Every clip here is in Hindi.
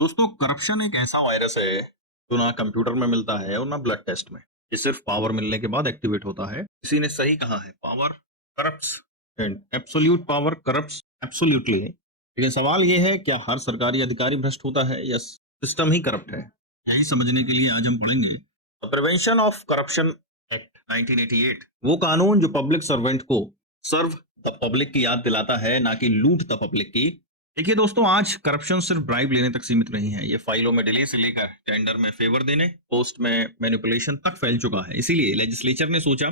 दोस्तों, करप्शन एक ऐसा वायरस है जो ना कंप्यूटर में मिलता है और ना ब्लड टेस्ट में। ये सिर्फ पावर मिलने के बाद एक्टिवेट होता है। किसी ने सही कहा है, power corrupts and absolute power corrupts absolutely. लेकिन सवाल ये है, क्या हर सरकारी अधिकारी भ्रष्ट होता है या सिस्टम ही करप्ट है? यही समझने के लिए आज हम पढ़ेंगे प्रिवेंशन ऑफ करप्शन एक्ट 1988, वो कानून जो पब्लिक सर्वेंट को सर्व द पब्लिक की याद दिलाता है, ना कि लूट द पब्लिक की। देखिए दोस्तों, आज करप्शन सिर्फ ब्राइब लेने तक सीमित नहीं है। ये फाइलों में डिले से लेकर टेंडर में फेवर देने, पोस्ट में मैनिपुलेशन तक फैल चुका है। इसीलिए लेजिस्लेचर ने सोचा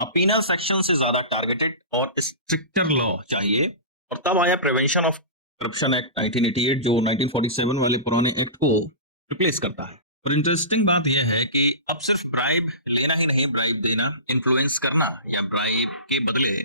अब पीनल सेक्शन से ज्यादा टारगेटेड और स्ट्रिक्टर लॉ चाहिए, और तब आया प्रिवेंशन ऑफ करप्शन एक्ट 1988, जो 1947 वाले पुराने एक्ट को रिप्लेस करता है। और इंटरेस्टिंग बात यह है कि अब सिर्फ ब्राइब लेना ही नहीं, ब्राइब देना, इन्फ्लुएंस करना या ब्राइब के बदले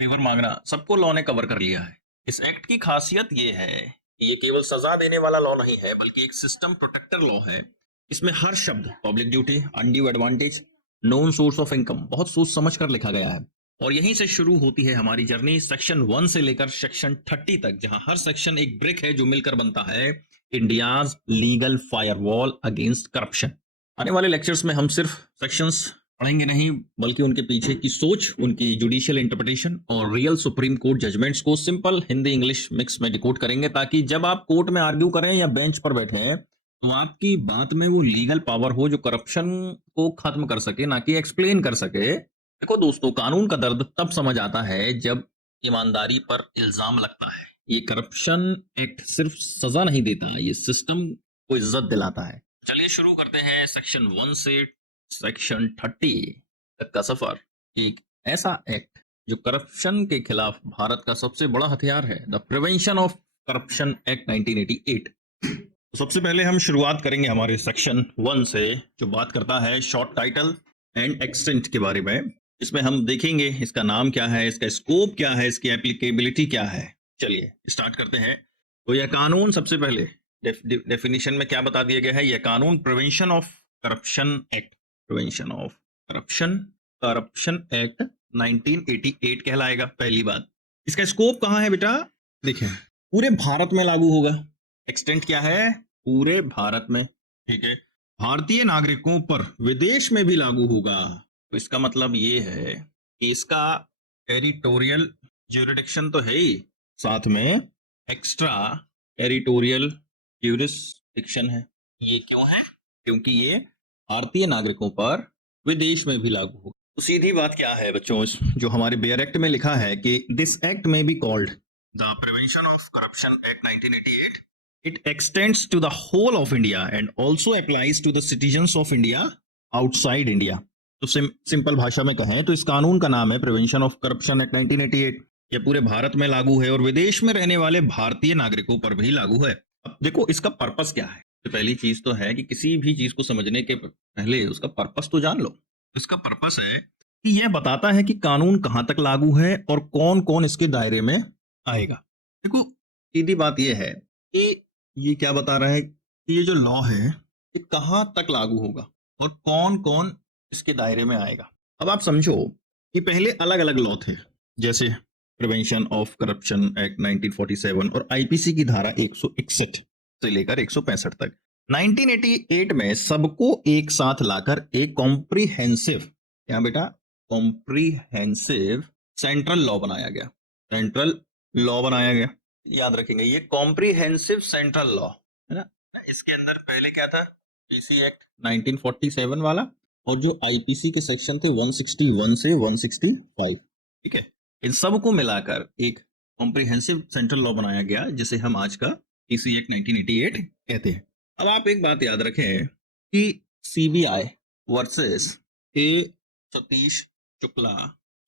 फेवर मांगना, सबको लॉ ने कवर कर लिया है। इस एक्ट की खासियत ये है कि ये केवल सजा देने वाला लॉ नहीं है, बल्कि एक सिस्टम प्रोटेक्टर लॉ है। इसमें हर शब्द public duty, undue advantage, known source of income बहुत सोच समझ कर लिखा गया है। और यहीं से शुरू होती है हमारी जर्नी, सेक्शन 1 से लेकर सेक्शन 30 तक, जहां हर सेक्शन एक ब्रिक है जो मिलकर बनता है India's legal firewall against corruption. आने वाले लेक्चर्स में हम सिर्फ सेक्शंस पढ़ेंगे नहीं, बल्कि उनके पीछे की सोच, उनकी जुडिशियल इंटरप्रिटेशन और रियल सुप्रीम कोर्ट जजमेंट्स को सिंपल हिंदी इंग्लिश मिक्स में डिकोड करेंगे, ताकि जब आप कोर्ट में आर्ग्यू करें या बेंच पर बैठे हैं तो आपकी बात में वो लीगल पावर हो जो करप्शन को खत्म कर सके, ना कि एक्सप्लेन कर सके। देखो दोस्तों, कानून का दर्द तब समझ आता है जब ईमानदारी पर इल्जाम लगता है। ये करप्शन एक्ट सिर्फ सजा नहीं देता, ये सिस्टम को इज्जत दिलाता है। चलिए शुरू करते हैं सेक्शन 1 से सेक्शन 30 तक का सफर। एक ऐसा एक्ट जो करप्शन के खिलाफ भारत का सबसे बड़ा हथियार है, the prevention of corruption act 1988। तो सबसे पहले हम शुरुआत करेंगे हमारे सेक्शन 1 से, जो बात करता है शॉर्ट टाइटल एंड एक्सटेंट के बारे में। इसमें हम देखेंगे इसका नाम क्या है, इसका स्कोप क्या है, इसकी एप्लीकेबिलिटी क्या है। चलिए स्टार्ट करते हैं। तो यह कानून सबसे पहले डेफिनेशन में क्या बता दिया गया है, यह कानून prevention of corruption act, prevention of corruption corruption act 1988 कहलाएगा। पहली बात, इसका स्कोप कहाँ है बेटा? देखिए, पूरे भारत में लागू होगा। एक्सटेंट क्या है? पूरे भारत में, ठीक है। भारतीय नागरिकों पर विदेश में भी लागू होगा। तो इसका मतलब ये है कि इसका टेरिटोरियल ज्यूरिडिक्शन तो है ही, साथ में एक्स्ट्रा टेरिटोरियल ज्यूरिडिक्शन है। ये क्यों है? क्योंकि ये भारतीय नागरिकों पर विदेश में भी लागू होगा। तो सीधी बात क्या है बच्चों, जो हमारे बेयर एक्ट में लिखा है कि this act may be called the prevention of corruption act 1988, it extends to the whole of India and also applies to the citizens of India outside India. तो सिंपल भाषा में कहें तो इस कानून का नाम है प्रिवेंशन ऑफ करप्शन एक्ट 1988। ये पूरे भारत में लागू है और विदेश में रहने वाले भारतीय नागरिकों पर भी लागू है। अब देखो, इसका पर्पस क्या है। तो पहली चीज तो है कि किसी भी चीज को समझने के पहले उसका पर्पस तो जान लो। इसका पर्पस है कि यह बताता है कि कानून कहां तक लागू है और कौन कौन इसके दायरे में आएगा। देखो, सीधी बात यह है कि ये क्या बता रहा है कि ये जो लॉ है ये कहां तक लागू होगा और कौन कौन इसके दायरे में आएगा। अब आप समझो कि पहले अलग अलग लॉ थे, जैसे प्रिवेंशन ऑफ करप्शन एक्ट 1947 और आईपीसी की धारा 161 से लेकर 165 तक। 1988 में सबको एक साथ लाकर एक कॉम्प्रिहेंसिव, क्या बेटा? कॉम्प्रिहेंसिव सेंट्रल लॉ बनाया गया। सेंट्रल लॉ बनाया गया, याद रखेंगे, ये कॉम्प्रिहेंसिव सेंट्रल लॉ है ना। इसके अंदर पहले क्या था? पीसी एक्ट 1947 वाला, और जो आईपीसी के सेक्शन थे 161 से 165, ठीक है। इन सबको मिलाकर एक कॉम्प्रिहेंसिव सेंट्रल लॉ बनाया गया, जिसे हम आज का पीसी एक्ट 1988 कहते हैं। अब आप एक बात याद रखें कि CBI versus A Satish Shukla,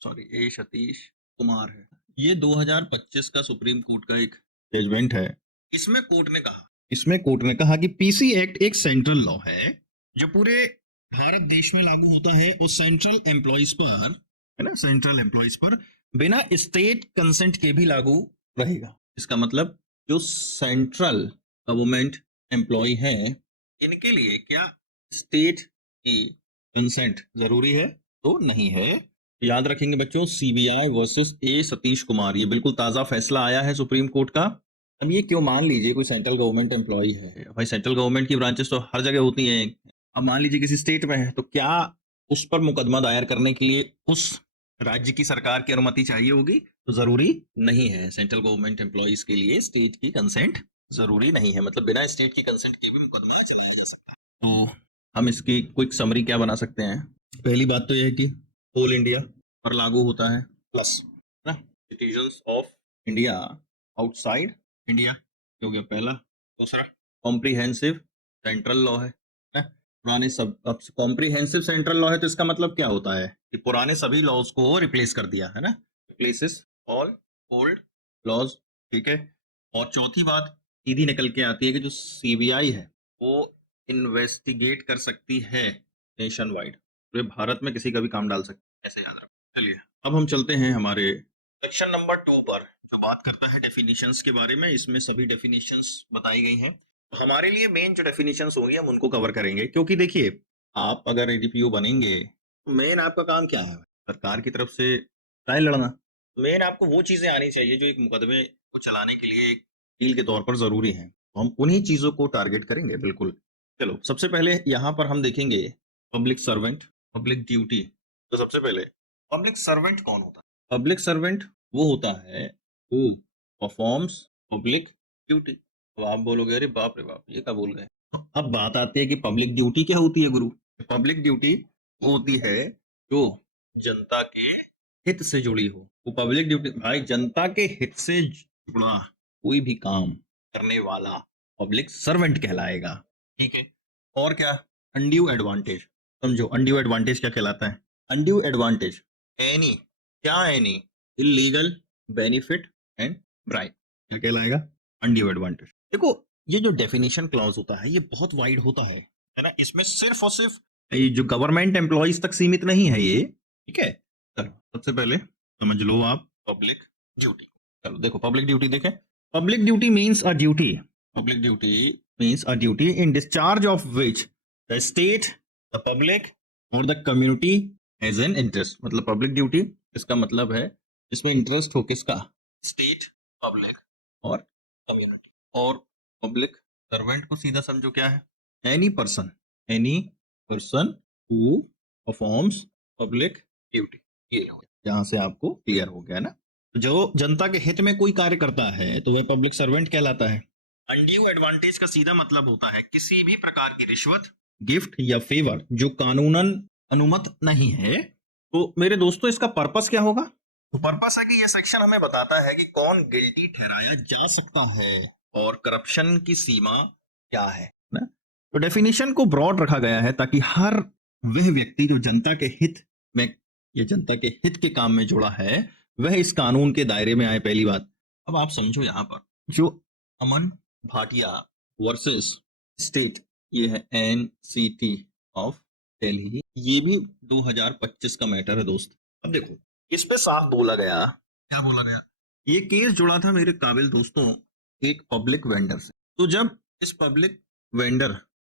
sorry A Satish Kumar है, ये 2025 का सुप्रीम कोर्ट का एक जजमेंट है। इसमें कोर्ट ने कहा कि पीसी एक्ट एक सेंट्रल लॉ है जो पूरे भारत देश में लागू होता है और सेंट्रल एम्प्लॉइज पर, है ना, सेंट्रल एम्प्लॉइज पर बिना स्टेट कंसेंट के भी लागू रहेगा। इसका मतलब जो सेंट्रल गवर्नमेंट एम्प्लॉय हैं, इनके लिए क्या स्टेट की कंसेंट जरूरी है? तो नहीं है। याद रखेंगे बच्चों, CBI versus A Satish Kumar, ये बिल्कुल ताजा फैसला आया है सुप्रीम कोर्ट का। अब ये क्यों, मान लीजिए कोई सेंट्रल गवर्नमेंट एम्प्लॉय है, भाई सेंट्रल गवर्नमेंट की ब्रांचेस तो हर जगह होती हैं। अब मान लीजिए किसी स्टेट में है, तो क्या उस पर मुकदमा दायर करने के लिए उस राज्य की सरकार की अनुमति चाहिए होगी? तो जरूरी नहीं है। सेंट्रल गवर्नमेंट एम्प्लॉयज के लिए स्टेट की कंसेंट जरूरी नहीं है, मतलब बिना स्टेट की कंसेंट के भी मुकदमा चलाया जा सकता है। तो हम इसकी क्विक समरी क्या बना सकते हैं? पहली बात तो यह है कि होल इंडिया पर लागू होता है, प्लस ना citizens of India outside India हो गया पहला। दूसरा कॉम्प्रिहेंसिव सेंट्रल लॉ है ना? पुराने सब, अब कॉम्प्रिहेंसिव सेंट्रल लॉ है तो इसका मतलब क्या होता है कि पुराने सभी लॉज को रिप्लेस कर दिया है ना, रिप्लेसेस ऑल ओल्ड लॉज, ठीक है। और चौथी बात सीधी निकल के आती है कि जो सीबीआई है वो इन्वेस्टिगेट कर सकती है नेशन वाइड, पूरे भारत में किसी का भी काम डाल सकती है, ऐसे याद रखो। चलिए अब हम चलते हैं हमारे सेक्शन नंबर 2 पर, जो बात करता है डेफिनेशंस के बारे में। इसमें सभी डेफिनेशंस बताई गई हैं। तो हमारे लिए मेन जो डेफिनेशंस होंगी हम उनको कवर करेंगे, क्योंकि देखिए आप अगर एडीपीओ बनेंगे तो मेन आपका काम क्या है? सरकार की तरफ से ट्रायल लड़ना। मेन आपको वो चीजें आनी चाहिए जो एक मुकदमे को चलाने के लिए एक वकील के तौर पर जरूरी है। तो हम उन्हीं चीजों को टारगेट करेंगे, बिल्कुल। चलो सबसे पहले यहाँ पर हम देखेंगे पब्लिक सर्वेंट, पब्लिक ड्यूटी। तो सबसे पहले पब्लिक सर्वेंट कौन होता है? पब्लिक सर्वेंट वो होता है हु परफॉर्म्स पब्लिक ड्यूटी। तो आप बोलोगे अरे बाप रे बाप, ये क्या बोल गए। तो अब बात आती है कि पब्लिक ड्यूटी क्या होती है गुरु? पब्लिक ड्यूटी वो होती है जो जनता के हित से जुड़ी हो। वो पब्लिक ड्यूटी भाई जनता के हित से जुड़ा कोई भी काम करने वाला पब्लिक सर्वेंट कहलाएगा, ठीक है। और क्या? अनड्यू एडवांटेज, समझो अनड्यू एडवांटेज क्या कहलाता है? अनड्यू एडवांटेज एनी, क्या any illegal benefit and bribe, क्या कहलाएगा? Undue advantage. देखो ये जो डेफिनेशन क्लॉज होता है ये बहुत वाइड होता है ना। इसमें सिर्फ और सिर्फ ये जो गवर्नमेंट एम्प्लॉइज तक सीमित नहीं है ये, ठीक है। चलो सबसे पहले समझ लो आप पब्लिक ड्यूटी। चलो देखो पब्लिक ड्यूटी देखें। Public duty means a duty, public duty means a duty in discharge of which the state the public और the community has an interest. मतलब पब्लिक ड्यूटी इसका मतलब है इसमें इंटरेस्ट हो किसका? स्टेट, पब्लिक और कम्युनिटी। और पब्लिक सर्वेंट को सीधा समझो क्या है? Any person who performs public duty. ये हो गया, यहां से आपको क्लियर हो गया ना। जो जनता के हित में कोई कार्य करता है तो वह पब्लिक सर्वेंट कहलाता है। अनड्यू एडवांटेज का सीधा मतलब होता है किसी भी प्रकार की रिश्वत, गिफ्ट या फेवर जो कानूनन अनुमत नहीं है। तो मेरे दोस्तों इसका पर्पस क्या होगा? तो पर्पस है कि ये सेक्शन हमें बताता है कि कौन गिल्टी ठहराया जा सकता है और करप्शन की सीमा क्या है ना। तो डेफिनेशन को ब्रॉड रखा गया है ताकि हर वह व्यक्ति जो जनता के हित में या जनता के हित के काम में जुड़ा है वह इस कानून के दायरे में आए, पहली बात। अब आप समझो यहाँ पर जो अमन भाटिया वर्सेस स्टेट, ये है एनसीटी ऑफ दिल्ली, ये भी 2025 का मैटर है दोस्त। अब देखो इस पे साफ बोला गया, क्या बोला गया? ये केस जुड़ा था मेरे काबिल दोस्तों एक पब्लिक वेंडर से। तो जब इस पब्लिक वेंडर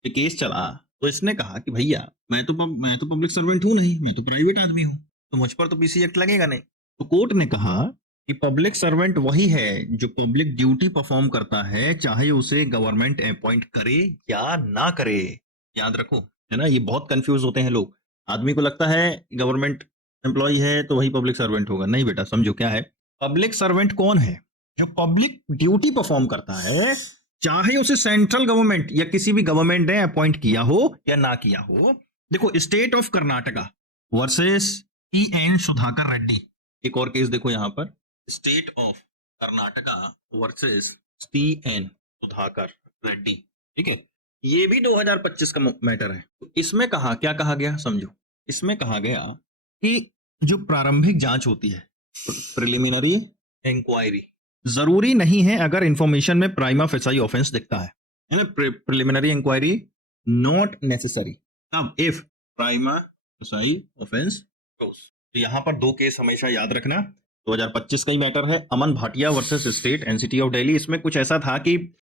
पे केस चला तो इसने कहा कि भैया मैं तो पब्लिक सर्वेंट हूं नहीं, मैं तो प्राइवेट आदमी हूं, तो मुझ पर तो पीसी एक्ट लगेगा नहीं। तो कोर्ट ने कहा कि पब्लिक सर्वेंट वही है जो पब्लिक ड्यूटी परफॉर्म करता है चाहे उसे गवर्नमेंट अपॉइंट करे या ना करे। याद रखो, है ना, ये बहुत कंफ्यूज होते हैं लोग। आदमी को लगता है गवर्नमेंट एम्प्लॉय है तो वही पब्लिक सर्वेंट होगा। नहीं बेटा, समझो क्या है पब्लिक सर्वेंट। कौन है? जो पब्लिक ड्यूटी परफॉर्म करता है चाहे उसे सेंट्रल गवर्नमेंट या किसी भी गवर्नमेंट ने अपॉइंट किया हो या ना किया हो। देखो state of Karnataka versus T N Sudhakar Reddy, एक और केस देखो यहाँ पर, state of Karnataka versus T N Sudhakar Reddy, ठीक है। ये भी 2025 का मैटर है। तो इसमें क्या कहा गया समझो। इसमें कहा गया कि जो प्रारंभिक जांच होती है प्रिलिमिनरी इंक्वायरी जरूरी नहीं है अगर इंफॉर्मेशन में प्राइमा फेसाई ऑफेंस दिखता है ना। प्रिलिमिनरी इंक्वायरी नॉट नेसेसरी अब if prima facie offence shows. तो यहां पर दो केस हमेशा याद रखना, 2025 का ही मैटर है, Aman Bhatia versus state NCT of Delhi. इसमें कुछ ऐसा था कि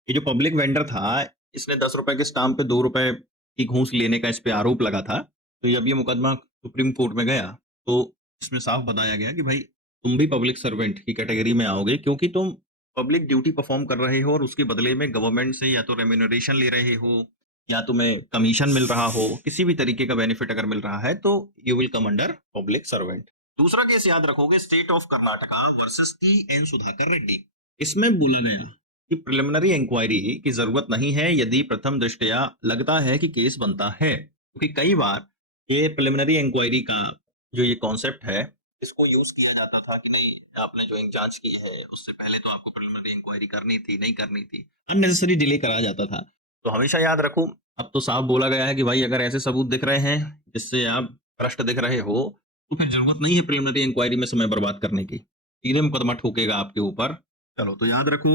ये जो पब्लिक वेंडर था इसने 10 रुपए के स्टाम्प पे 2 रुपए की घूस लेने का इस पे आरोप लगा था। तो जब ये मुकदमा सुप्रीम कोर्ट में गया तो इसमें साफ बताया गया कि भाई तुम भी पब्लिक सर्वेंट की कैटेगरी में आओगे क्योंकि तुम पब्लिक ड्यूटी परफॉर्म कर रहे हो और उसके बदले में गवर्नमेंट से या तो रेम्यूनरेशन ले रहे हो या तुम्हें कमीशन मिल रहा हो, किसी भी तरीके का बेनिफिट अगर मिल रहा है तो you will come under public servant. दूसरा केस याद रखोगे, state of Karnataka versus T N Sudhakar Reddy. इसमें बोला गया कि प्रिलिमिनरी इंक्वायरी की जरूरत नहीं है यदि प्रथम दृष्टया लगता है कि केस बनता है, क्योंकि कई बार ये प्रिलिमिनरी इंक्वायरी का जो ये कॉन्सेप्ट है इसको यूज किया जाता था कि नहीं आपने जो जांच की है उससे पहले तो आपको प्रिलिमिनरी इंक्वायरी करनी थी, नहीं करनी थी, अननेसेसरी डिले कराया जाता था। तो हमेशा याद रखो, अब तो साफ बोला गया है कि भाई अगर ऐसे सबूत दिख रहे हैं जिससे आप भ्रष्ट दिख रहे हो तो फिर जरूरत नहीं है प्रिलिमिनरी इंक्वायरी में समय बर्बाद करने की, सीधे मुकदमा ठोकेगा आपके ऊपर। चलो तो याद रखो,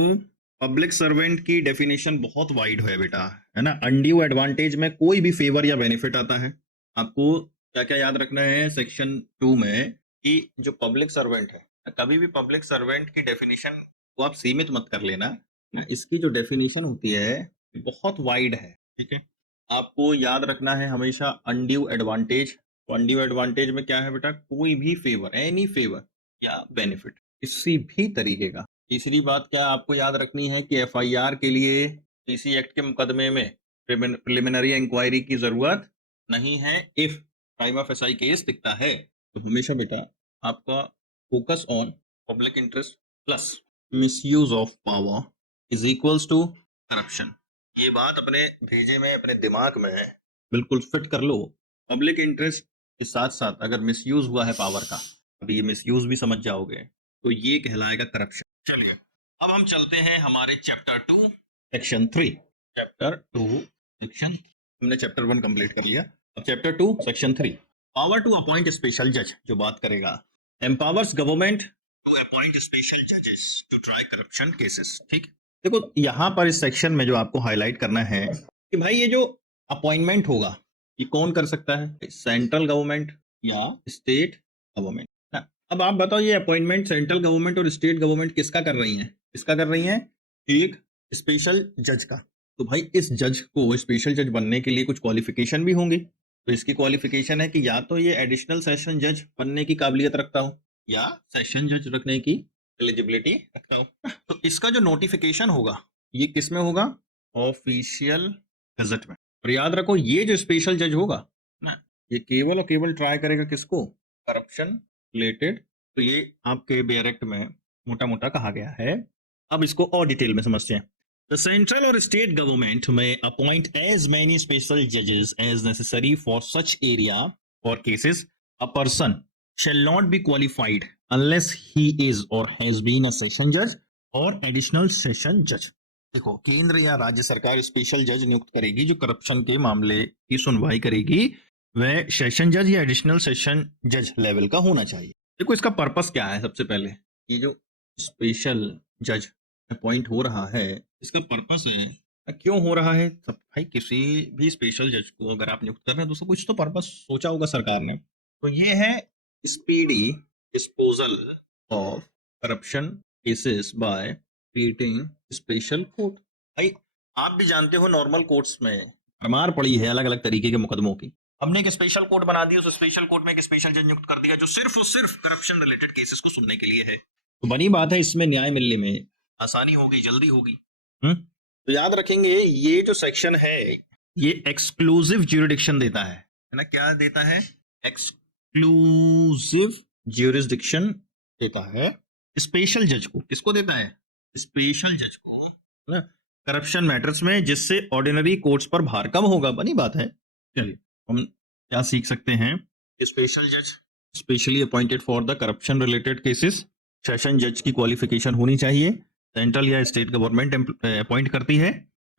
पब्लिक सर्वेंट की डेफिनेशन बहुत वाइड है बेटा, है ना। अनड्यू एडवांटेज में कोई भी फेवर या बेनिफिट आता है, आपको क्या क्या याद रखना है सेक्शन 2 में कि जो पब्लिक सर्वेंट है, कभी भी पब्लिक सर्वेंट की डेफिनेशन को आप सीमित मत कर लेना। इसकी जो डेफिनेशन होती है बहुत वाइड है, ठीक है। आपको याद रखना है हमेशा अनड्यू एडवांटेज। तो अनड्यू एडवांटेज में क्या है बेटा, कोई भी फेवर, एनी फेवर या बेनिफिट किसी भी तरीके का। तीसरी बात क्या आपको याद रखनी है कि एफआईआर के लिए पीसी एक्ट के मुकदमे में प्रिलिमिनरी इंक्वायरी की जरूरत नहीं है if time of SI case दिखता है। तो हमेशा बेटा आपका focus on public interest plus misuse of power is equals to corruption. ये बात अपने भेजे में, अपने दिमाग में बिल्कुल फिट कर लो। पब्लिक इंटरेस्ट के साथ साथ अगर मिसयूज हुआ है पावर का, अभी ये मिसयूज भी समझ जाओगे, तो ये कहलाएगा करप्शन। चलिए अब हम चलते हैं हमारे चैप्टर 2 सेक्शन 3। चैप्टर 2 सेक्शन, हमने चैप्टर 1 कंप्लीट कर लिया, अब chapter 2 section 3, power to appoint special जज जो बात करेगा, empowers government to appoint special जजेस टू ट्राई करप्शन केसेस। ठीक, देखो यहां पर इस सेक्शन में जो आपको हाईलाइट करना है कि भाई ये जो अपॉइंटमेंट होगा ये कौन कर सकता है, सेंट्रल गवर्नमेंट या स्टेट गवर्नमेंट। अब आप बताओ ये अपॉइंटमेंट सेंट्रल गवर्नमेंट और स्टेट गवर्नमेंट किसका कर रही है, किसका कर रही है, एक स्पेशल जज का। तो भाई इस जज को स्पेशल जज बनने के लिए कुछ क्वालिफिकेशन भी होंगी। तो इसकी क्वालिफिकेशन है कि या तो ये एडिशनल सेशन जज बनने की काबिलियत रखता हो या सेशन जज रखने की एलिजिबिलिटी रखता हो। तो इसका जो नोटिफिकेशन होगा ये किस में होगा, ऑफिशियल गजट में। और याद रखो ये जो स्पेशल जज होगा ना, ये केवल और केवल ट्राई करेगा किसको, करप्शन रिलेटेड। तो ये आपके बेयर एक्ट में मोटा मोटा कहा गया है। अब इसको और डिटेल में समझते हैं। The central or state government may appoint as many special judges as necessary for such area or cases. A person shall not be qualified unless he is or has been a session judge or additional session judge. देखो केंद्र या राज्य सरकार स्पेशल जज नियुक्त करेगी जो करप्शन के मामले की सुनवाई करेगी, वह सेशन जज या एडिशनल सेशन जज लेवल का होना चाहिए। देखो इसका पर्पस क्या है, सबसे पहले ये जो स्पेशल जज अपॉइंट हो रहा है इसका पर्पस है, क्यों हो रहा है सब भाई, किसी भी स्पेशल जज को अगर आप नियुक्त कर रहे हैं तो कुछ तो पर्पस सोचा होगा सरकार ने। तो ये है speedy disposal of corruption cases by creating special court. भाई आप भी जानते हो नॉर्मल कोर्ट्स में भरमार पड़ी है अलग अलग तरीके के मुकदमों की, हमने एक स्पेशल कोर्ट बना दिया, उस स्पेशल कोर्ट में एक स्पेशल जज नियुक्त कर दिया जो सिर्फ और सिर्फ करप्शन रिलेटेड केसेस को सुनने के लिए है। तो बनी बात है इसमें न्याय मिलने में आसानी होगी, जल्दी होगी। तो याद रखेंगे ये जो सेक्शन है ये एक्सक्लूसिव ज्यूरिडिक्शन देता है ना, क्या देता है, एक्सक्लूसिव ज्यूरिडिक्शन देता है स्पेशल जज को। किसको देता है, स्पेशल जज को ना, करप्शन मैटर्स में, जिससे ऑर्डिनरी कोर्ट्स पर भार कम होगा। बनी बात है। चलिए हम क्या सीख सकते हैं, स्पेशल जज specially appointed for the corruption related cases, session जज की क्वालिफिकेशन होनी चाहिए, सेंट्रल या स्टेट गवर्नमेंट अपॉइंट करती है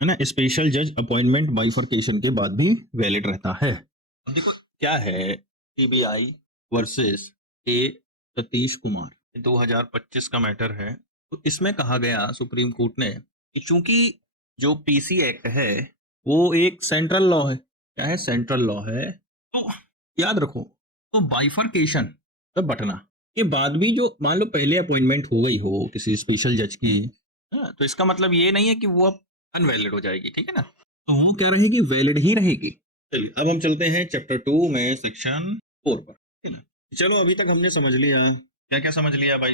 ना। स्पेशल जज अपॉइंटमेंट बाइफर्केशन के बाद भी वैलिड रहता है। देखो क्या है, CBI versus A Satish Kumar 2025 का मैटर है। तो इसमें कहा गया सुप्रीम कोर्ट ने कि चूंकि जो पीसी एक्ट है वो एक सेंट्रल लॉ है, क्या है, सेंट्रल लॉ है। तो याद रखो, तो बाइफर्केशन तब बटना के बाद भी जो मान लो पहले अपॉइंटमेंट हो गई हो किसी स्पेशल जज की, तो इसका मतलब ये नहीं है कि वो अब अनवैलिड हो जाएगी, ठीक है ना। तो वो क्या रहेगी, वैलिड ही रहेगी। चलिए अब हम चलते हैं चैप्टर 2 में सेक्शन 4 पर, ठीक है ना। चलो अभी तक हमने समझ लिया, क्या क्या समझ लिया भाई,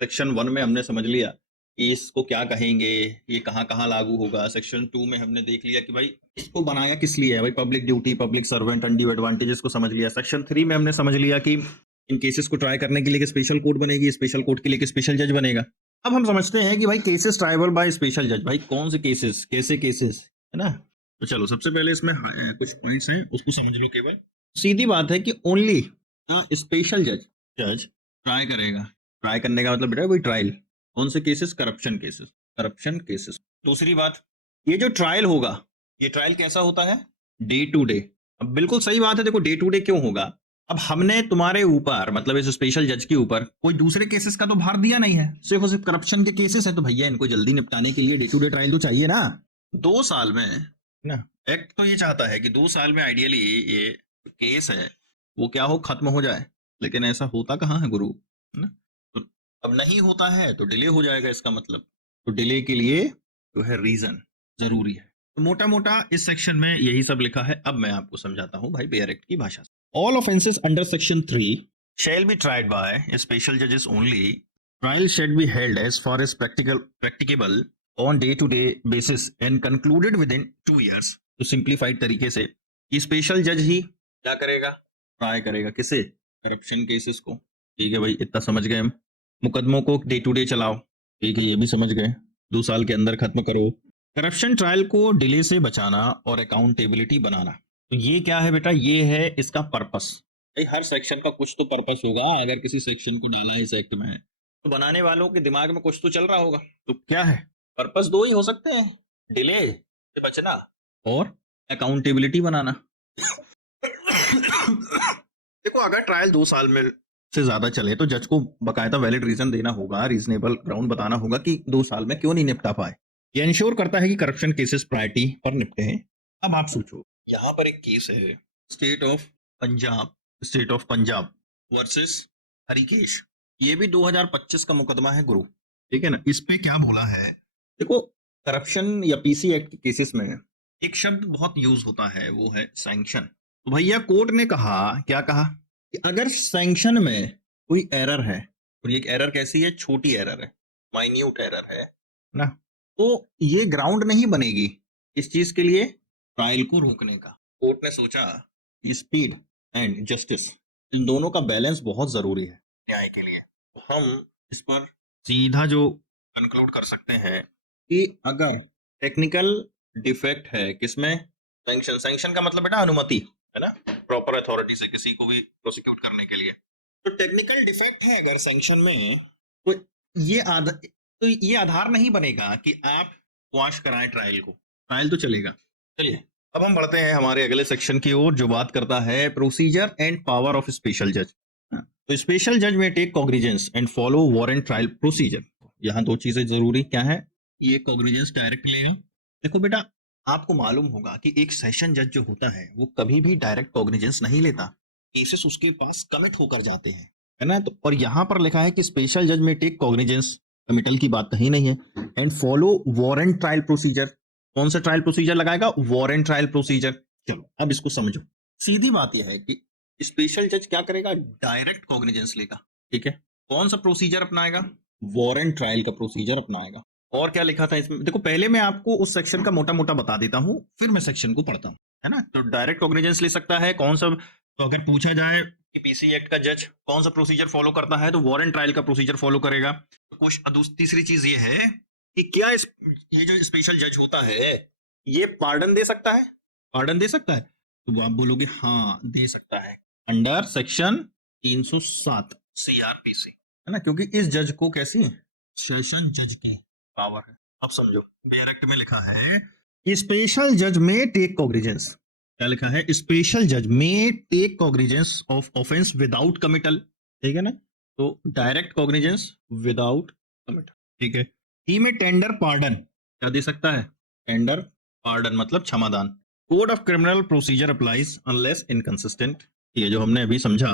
सेक्शन 1 में हमने समझ लिया कि इसको क्या कहेंगे, ये कहाँ कहाँ लागू होगा। सेक्शन 2 में हमने देख लिया कि भाई इसको बनाया किस लिए है, भाई public duty, public servant, undue advantages को समझ लिया। सेक्शन 3 में हमने समझ लिया कि इन केसेस को ट्राई करने के लिए स्पेशल कोर्ट बनेगी, स्पेशल कोर्ट के लिए स्पेशल जज बनेगा। अब हम समझते हैं कि भाई केसेस ट्राइबल बाय स्पेशल जज, भाई कौन से केसेस, कैसे केसेस, है ना। तो चलो सबसे पहले इसमें कुछ पॉइंट्स हैं, उसको समझ लो। केवल सीधी बात है कि ओनली स्पेशल जज ट्राई करेगा। ट्राई करने का मतलब बेटा वही ट्रायल। कौन से cases? Corruption cases, corruption cases. दूसरी बात, ये जो ट्रायल होगा, ये ट्रायल कैसा होता है? Day to day. अब बिल्कुल सही बात है, देखो डे टू डे क्यों होगा? अब हमने तुम्हारे ऊपर, मतलब इस स्पेशल जज के ऊपर कोई दूसरे केसेस का तो भार दिया नहीं है, सिर्फ और सिर्फ करप्शन के केसेस है, तो भैया इनको जल्दी निपटाने के लिए डे टू डे ट्रायल तो चाहिए ना। 2 साल में ना, एक्ट तो ये चाहता है कि 2 साल में आइडियली ये केस है वो क्या हो, खत्म हो जाए। लेकिन ऐसा होता कहाँ है गुरु, है ना। तो अब नहीं होता है तो डिले हो जाएगा, इसका मतलब। तो डिले के लिए जो है रीजन जरूरी है। तो मोटा मोटा इस सेक्शन में यही सब लिखा है। अब मैं आपको समझाता हूं भाई बेयर एक्ट की भाषा से। All offences under section 3 shall be tried by a special judges only. Trial shall be held as far as practicable on day-to-day basis and concluded within 2 years. तो सिंप्लीफाइड तरीके से ये स्पेशल जज ही क्या करेगा? ट्राई करेगा किसे? करप्शन केसेस को। ठीक है भाई, इतना समझ गए हम। मुकदमों को डे टू डे चलाओ, ठीक है, ये भी समझ गए। 2 साल के अंदर खत्म करो। करप्शन ट्रायल को डिले से बचाना और अकाउंटेबिलिटी बनाना। तो ये क्या है बेटा? ये है इसका पर्पस। भाई हर सेक्शन का कुछ तो पर्पस होगा। अगर किसी सेक्शन को डाला है इस एक्ट में तो बनाने वालों के दिमाग में कुछ तो चल रहा होगा। तो क्या है पर्पस? 2 ही हो सकते हैं, डिले से बचना और अकाउंटेबिलिटी बनाना। देखो अगर ट्रायल 2 साल में से ज्यादा चले तो जज को बकायदा वैलिड रीजन देना होगा, रीजनेबल ग्राउंड बताना होगा कि 2 साल में क्यों नहीं निपटा पाए। ये इंश्योर करता है कि करप्शन केसेस प्रायोरिटी पर निपटे हैं। अब आप सोचो, यहाँ पर एक केस है state of Punjab versus Harikesh. ये भी 2025 का मुकदमा है गुरु, ठीक है ना। इस पे क्या बोला है? देखो करप्शन या पीसी एक्ट के केसेस में एक शब्द बहुत यूज होता है, वो है सैंक्शन। तो भैया कोर्ट ने कहा, क्या कहा कि अगर सैंक्शन में कोई एरर है, और ये एरर कैसी है? छोटी एरर है, माइन्यूट एरर है ना, तो ये ग्राउंड नहीं बनेगी इस चीज के लिए ट्रायल को रोकने का। कोर्ट ने सोचा कि स्पीड एंड जस्टिस, इन दोनों का बैलेंस बहुत जरूरी है न्याय के लिए। तो हम इस पर सीधा जो कंक्लूड कर सकते हैं कि अगर टेक्निकल डिफेक्ट है किसमें? सैंक्शन का मतलब बेटा अनुमति, है ना, प्रॉपर अथॉरिटी से किसी को भी प्रोसिक्यूट करने के लिए। तो टेक्निकल डिफेक्ट है अगर सैंक्शन में, तो ये आधार नहीं बनेगा कि आप क्वाश कराएं ट्रायल को। ट्रायल तो चलेगा। चलिए अब हम बढ़ते हैं हमारे अगले सेक्शन की ओर, जो बात करता है procedure and power of special जज। तो स्पेशल जज में take cognizance and follow warrant trial procedure. यहाँ 2 चीजें जरूरी क्या है? ये कॉग्निजेंस डायरेक्ट लेगा। देखो बेटा आपको मालूम होगा कि एक सेशन जज जो होता है वो कभी भी डायरेक्ट कॉग्निजेंस नहीं लेता, केसेस उसके पास कमिट होकर जाते हैं, है ना। तो और यहाँ पर लिखा है कि स्पेशल जज में टेक कॉग्निजेंस, कमिटल की बात कहीं नहीं है, and follow warrant trial procedure. कौन सा ट्रायल प्रोसीजर लगाएगा? Warrant trial procedure. चलो अब इसको समझो। सीधी बात यह है कि स्पेशल जज क्या करेगा? डायरेक्ट कॉग्निजेंस लेगा, ठीक है। कौन सा प्रोसीजर अपनाएगा? वारंट ट्रायल का प्रोसीजर अपनाएगा। और क्या लिखा था इसमें? देखो पहले मैं आपको उस सेक्शन का मोटा मोटा बता देता हूं, फिर मैं सेक्शन को पढ़ता हूं, है ना। तो डायरेक्ट कॉग्निजेंस ले सकता है कौन सा? तो अगर पूछा जाए कि पीसी एक्ट का जज कौन सा प्रोसीजर फॉलो करता है, तो वारंट ट्रायल का प्रोसीजर फॉलो करेगा। तो तीसरी चीज ये है कि क्या ये जो स्पेशल जज होता है ये पार्डन दे सकता है? पार्डन दे सकता है? तो आप बोलोगे हाँ दे सकता है, अंडर सेक्शन 307 सीआरपीसी, है ना, क्योंकि इस जज को कैसी सेशन जज की पावर है। अब समझो बेयर एक्ट में लिखा है कि स्पेशल जज में टेक कॉग्निजेंस। क्या लिखा है? स्पेशल जज में take cognizance of offence without committal, ठीक है ना। तो डायरेक्ट कॉग्निजेंस विदाउट कमिटल, ठीक है। ही में टेंडर पार्डन, क्या दे सकता है? टेंडर पार्डन मतलब क्षमादान। Code of criminal procedure applies unless inconsistent, ये जो हमने अभी समझा।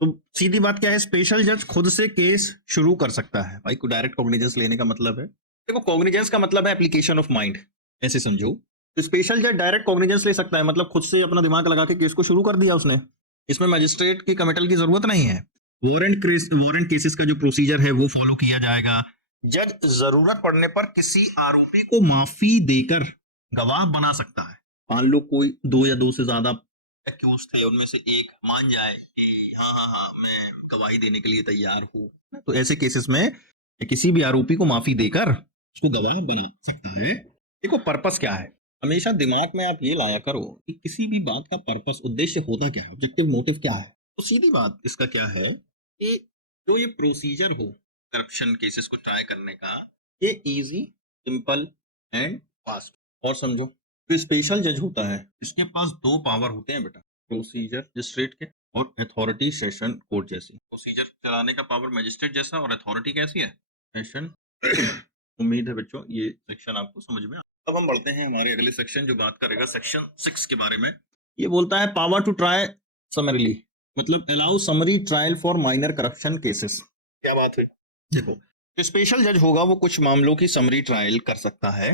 तो सीधी बात क्या है? स्पेशल जज खुद से केस शुरू कर सकता है। भाई को डायरेक्ट कॉग्निजेंस लेने का मतलब है, देखो कॉग्निजेंस का मतलब है एप्लीकेशन ऑफ माइंड, ऐसे समझो। तो स्पेशल जज डायरेक्ट कॉग्निजेंस ले सकता है, मतलब खुद से अपना दिमाग लगा के केस को शुरू कर दिया उसने। इसमें मजिस्ट्रेट की कमिटल की जरूरत नहीं है। वारंट केसेस का जो प्रोसीजर है वो फॉलो किया जाएगा। जज जरूरत पड़ने पर किसी आरोपी को माफी देकर गवाह बना सकता है। मान लो कोई 2 या 2 से ज्यादा एक्यूज थे, उनमें से एक मान जाए कि हाँ हाँ हाँ मैं गवाही देने के लिए तैयार हूँ, तो ऐसे केसेस में किसी भी आरोपी को माफी देकर उसको गवाह बना सकता है। देखो पर्पस क्या है, हमेशा दिमाग में आप ये लाया करो कि किसी भी बात का पर्पस, उद्देश्य होता क्या है, ऑब्जेक्टिव मोटिव क्या है। तो सीधी बात इसका क्या है कि जो ये प्रोसीजर हो करप्शन केसेस को ट्राई करने का, ये इजी, सिंपल एंड फास्ट। और समझो जो स्पेशल जज होता है इसके पास 2 पावर होते हैं बेटा, प्रोसीजर मजिस्ट्रेट के और अथॉरिटी सेशन कोर्ट जैसी। प्रोसीजर चलाने का पावर मजिस्ट्रेट जैसा और अथॉरिटी कैसी है, सेशन। उम्मीद है बच्चों ये सेक्शन आपको समझ में। अब हम बढ़ते हैं हमारे अगले सेक्शन जो बात करेगा सेक्शन 6 के बारे में। ये बोलता है पावर टू ट्राई समरली, मतलब allow summary trial for minor corruption cases. क्या बात है, देखो जो स्पेशल जज होगा वो कुछ मामलों की समरी ट्रायल कर सकता है।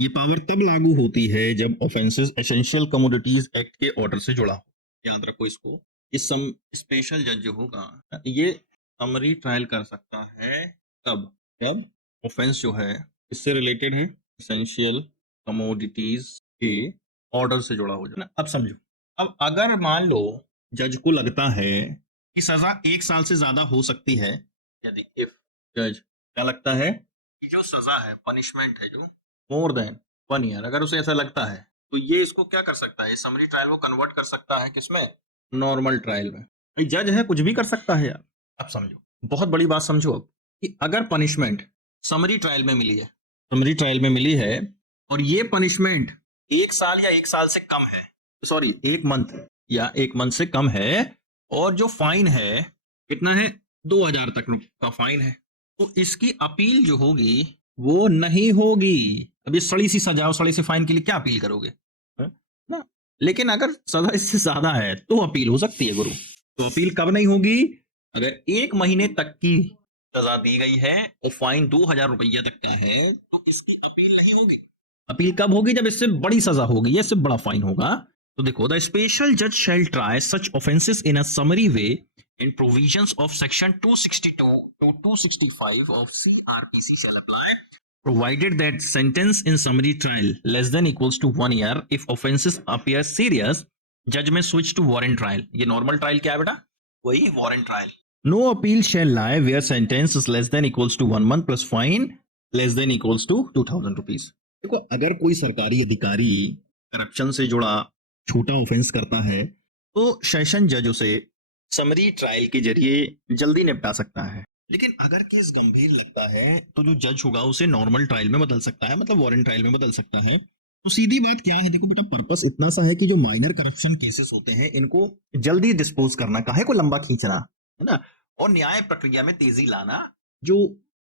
ये पावर तब लागू होती है जब ऑफेंसेस एसेंशियल कमोडिटीज एक्ट के ऑर्डर से जुड़ा हो। याद रखो इसको, इस स्पेशल जज जो होगा ये समरी ट्रायल कर सकता है कब, जब ऑफेंस जो है इससे रिलेटेड है एसेंशियल कमोडिटीज के ऑर्डर से जुड़ा हो जाए। अब समझो, अब अगर मान लो जज को लगता है कि सजा 1 साल से ज्यादा हो सकती है, यदि इफ जज क्या लगता है कि जो सजा है, पनिशमेंट है जो मोर देन 1 ईयर, अगर उसे ऐसा लगता है तो ये इसको क्या कर सकता है, समरी ट्रायल को कन्वर्ट कर सकता है किसमें, नॉर्मल ट्रायल में। जज है कुछ भी कर सकता है यार। अब समझो, बहुत बड़ी बात समझो अब, कि अगर पनिशमेंट समरी ट्रायल में मिली है, समरी ट्रायल में मिली है और ये पनिशमेंट 1 साल या 1 साल से कम है, सॉरी 1 मंथ या 1 मंथ से कम है, और जो फाइन है कितना है, 2000 तक का फाइन है, तो इसकी अपील जो होगी वो नहीं होगी। अब ये सड़ी सी सजा, सड़ी सी फाइन के लिए क्या अपील करोगे, है ना। लेकिन अगर सजा इससे ज्यादा है तो अपील हो सकती है गुरु। तो अपील कब नहीं होगी, अगर 1 महीने तक की सजा दी गई है और फाइन 2000 रुपया तक का है तो इसकी अपील नहीं होगी। अपील कब होगी, जब इससे बड़ी सजा होगी या इससे बड़ा फाइन होगा। तो देखो, द स्पेशल जज shall try such offences in a summary way in provisions of section 262 to 265 of CRPC shall apply, provided that sentence in summary trial less than equals to 1 year. If offenses appear serious, judge may switch to warrant trial. ये normal trial क्या है बेटा, वही warrant trial. No appeal shall lie where sentence is less than equals to 1 month plus fine less than equals to 2000 rupees. देखो, अगर कोई सरकारी अधिकारी करप्शन से जुड़ा छोटा ऑफेंस करता है तो सेशन जज उसे समरी ट्रायल के जरिए जल्दी निपटा सकता है। लेकिन अगर केस गंभीर लगता है तो जो जज होगा उसे नॉर्मल ट्रायल में बदल सकता है, मतलब वारंट ट्रायल में बदल सकता है। तो सीधी बात क्या है, देखो बेटा, पर्पस इतना सा है कि जो माइनर करप्शन केसेस होते हैं इनको जल्दी डिस्पोज करना, काहे को लंबा खींचना, है ना, और न्याय प्रक्रिया में तेजी लाना, जो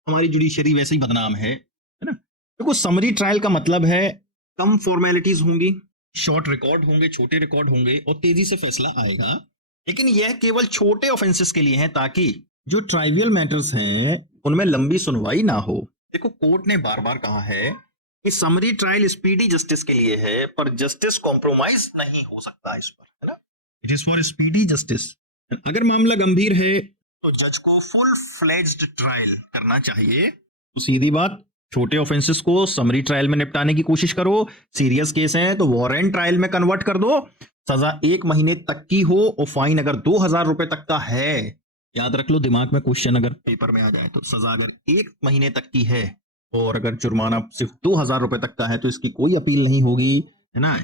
हमारी जुडिशरी वैसे ही बदनाम है ना। देखो, समरी ट्रायल का मतलब है कम फॉर्मेलिटीज होंगी, शॉर्ट रिकॉर्ड होंगे, छोटे रिकॉर्ड होंगे और तेजी से फैसला आएगा। लेकिन यह केवल छोटे ऑफेंसेस के लिए है ताकि जो ट्राइवियल मैटर्स हैं उनमें लंबी सुनवाई ना हो। देखो, कोर्ट ने बार बार कहा है कि समरी ट्रायल स्पीडी जस्टिस के लिए है, पर जस्टिस कॉम्प्रोमाइज नहीं हो सकता इस पर, है ना। It is for speedy justice. अगर मामला गंभीर है तो जज को फुल फ्लेज्ड ट्रायल करना चाहिए। तो सीधी बात, छोटे ऑफेंसेस को समरी ट्रायल में निपटाने की कोशिश करो, सीरियस केस है तो वारंट ट्रायल में कन्वर्ट कर दो, सजा 1 महीने तक की हो और फाइन अगर 2000 रुपए तक का है। याद रख लो, दिमाग में क्वेश्चन अगर पेपर में आ जाए तो सजा अगर 1 महीने तक की है और अगर जुर्माना सिर्फ 2000 रुपए तक का है तो इसकी कोई अपील नहीं होगी, है ना।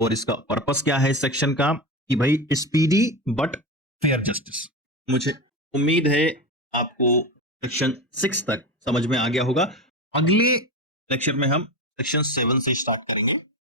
और इसका पर्पस क्या है इस सेक्शन का, कि भाई स्पीडी बट फेयर जस्टिस। मुझे उम्मीद है आपको सेक्शन 6 तक समझ में आ गया होगा। अगले लेक्चर में हम सेक्शन 7 से स्टार्ट करेंगे।